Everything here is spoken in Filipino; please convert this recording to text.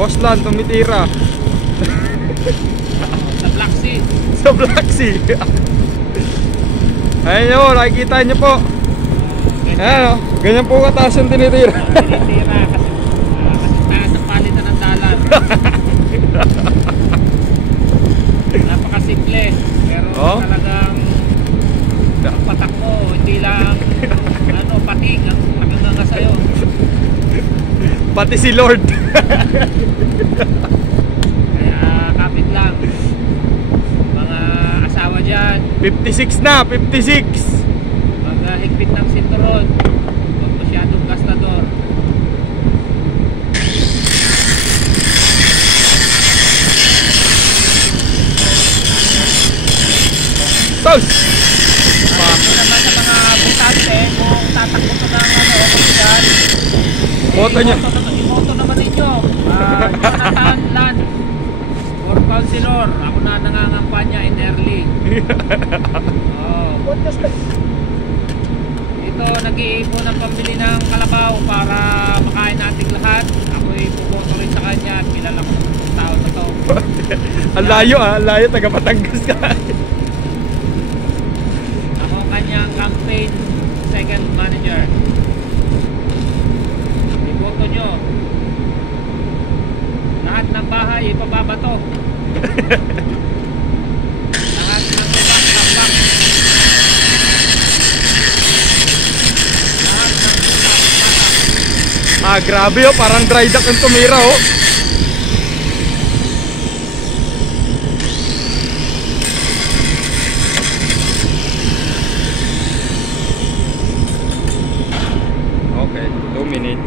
Bossland tumitira. Sa Black Sea. Sa Black Sea. Ayun nyo, nakikita nyo po. Ayan o, ganyan po kataas yung tinitira. Tinitira kasi taas ang palitan ng dalan. Napakasimple. Pero talagang ang patak mo, hindi lang pating ang nakanganga sa'yo. Pati si Lord. Kaya kapit lang mga asawa dyan. 56 na, 56. Maghigpit ng sinturon. Huwag masyadong gastador. Tos! Ito naman sa mga butante, kung tatakbo ko ng dyan, Boto nyo. Imoto naman ninyo. Jonathan Land for Councilor. Ako na nangangampanya in early. Ito, nag-iipon ng pambili ng kalabaw para makain nating lahat. Ako'y pumoto rin sa kanya at kilala ko ng tao na to. Ang layo ang layo, taga Batangas ka. Ako kanyang campaign second manager. Iboto nyo. Lahat ng bahay ipababato. Lahat ng lubak, tambak. Lahat ng lubak, Ah, grabe oh, parang dry dock yung tumira oh. Okay, 2 minutes.